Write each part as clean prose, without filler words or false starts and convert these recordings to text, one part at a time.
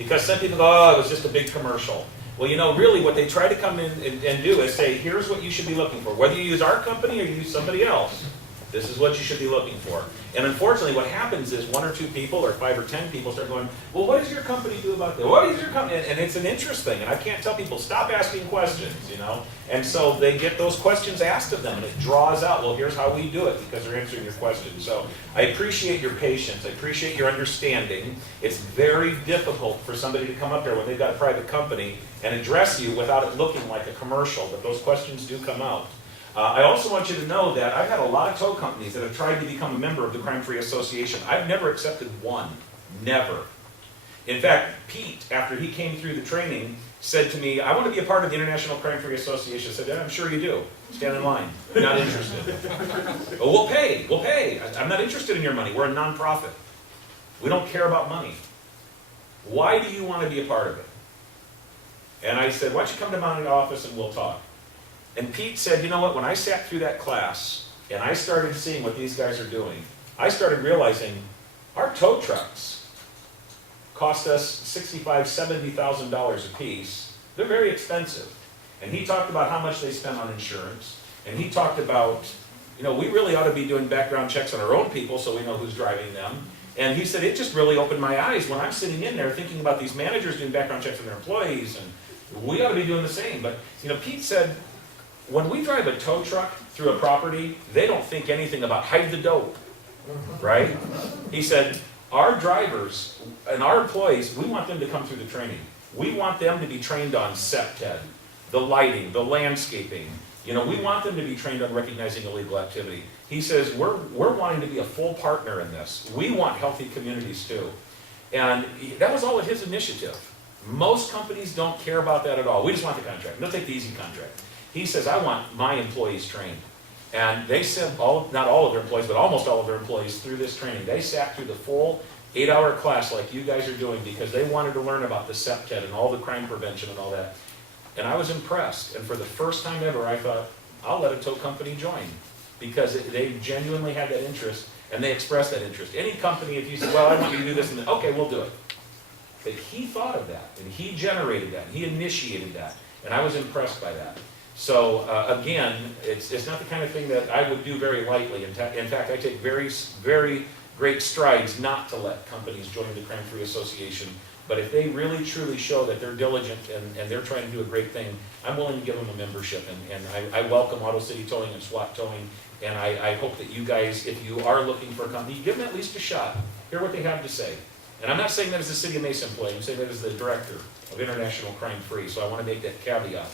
Because some people go, oh, it was just a big commercial. Well, you know, really what they try to come in and do is say, here's what you should be looking for. Whether you use our company or you use somebody else, this is what you should be looking for. And unfortunately, what happens is 1 or 2 people or 5 or 10 people start going, well, what does your company do about that? What is your company? And it's an interest thing. And I can't tell people, stop asking questions, you know. And so they get those questions asked of them, and it draws out, well, here's how we do it, because they're answering your questions. So I appreciate your patience. I appreciate your understanding. It's very difficult for somebody to come up there when they've got a private company and address you without it looking like a commercial, but those questions do come out. I also want you to know that I've had a lot of tow companies that have tried to become a member of the Crime Free Association. I've never accepted one. Never. In fact, Pete, after he came through the training, said to me, I want to be a part of the International Crime Free Association. I said, yeah, I'm sure you do. Stand in line. I'm not interested. Oh, we'll pay. We'll pay. I'm not interested in your money. We're a nonprofit. We don't care about money. Why do you want to be a part of it? And I said, why don't you come to my office and we'll talk. And Pete said, you know what, when I sat through that class and I started seeing what these guys are doing, I started realizing our tow trucks cost us $65,000, $70,000 a piece. They're very expensive. And he talked about how much they spend on insurance. And he talked about, you know, we really ought to be doing background checks on our own people so we know who's driving them. And he said, it just really opened my eyes when I'm sitting in there thinking about these managers doing background checks on their employees, and we ought to be doing the same. But, you know, Pete said, when we drive a tow truck through a property, they don't think anything about hide the dope, right? He said, our drivers and our employees, we want them to come through the training. We want them to be trained on SEPTED, the lighting, the landscaping. You know, we want them to be trained on recognizing illegal activity. He says, we're wanting to be a full partner in this. We want healthy communities too. And that was all of his initiative. Most companies don't care about that at all. We just want the contract. They'll take the easy contract. He says, I want my employees trained. And they sent not all of their employees, but almost all of their employees through this training. They sat through the full 8-hour class like you guys are doing because they wanted to learn about the SEPTED and all the crime prevention and all that. And I was impressed. And for the first time ever, I thought, I'll let a tow company join because they genuinely had that interest and they expressed that interest. Any company, if you say, well, I want you to do this, and then, okay, we'll do it. But he thought of that, and he generated that, and he initiated that. And I was impressed by that. So again, it's not the kind of thing that I would do very lightly. In fact, I take very, very great strides not to let companies join the Crime Free Association. But if they really truly show that they're diligent and they're trying to do a great thing, I'm willing to give them a membership. And I welcome Auto City Towing and SWAT Towing. And I hope that you guys, if you are looking for a company, give them at least a shot. Hear what they have to say. And I'm not saying that as a City of Mesa employee. I'm saying that as the director of International Crime Free. So I want to make that caveat.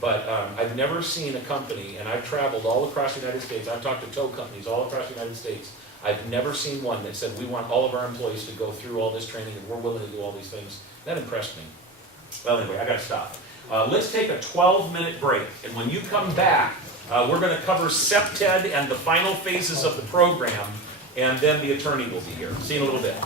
But I've never seen a company, and I've traveled all across the United States. I've talked to tow companies all across the United States. I've never seen one that said, we want all of our employees to go through all this training and we're willing to do all these things. That impressed me. Well, anyway, I got to stop. Let's take a 12-minute break. And when you come back, we're going to cover SEPTED and the final phases of the program, and then the attorney will be here. See you in a little bit.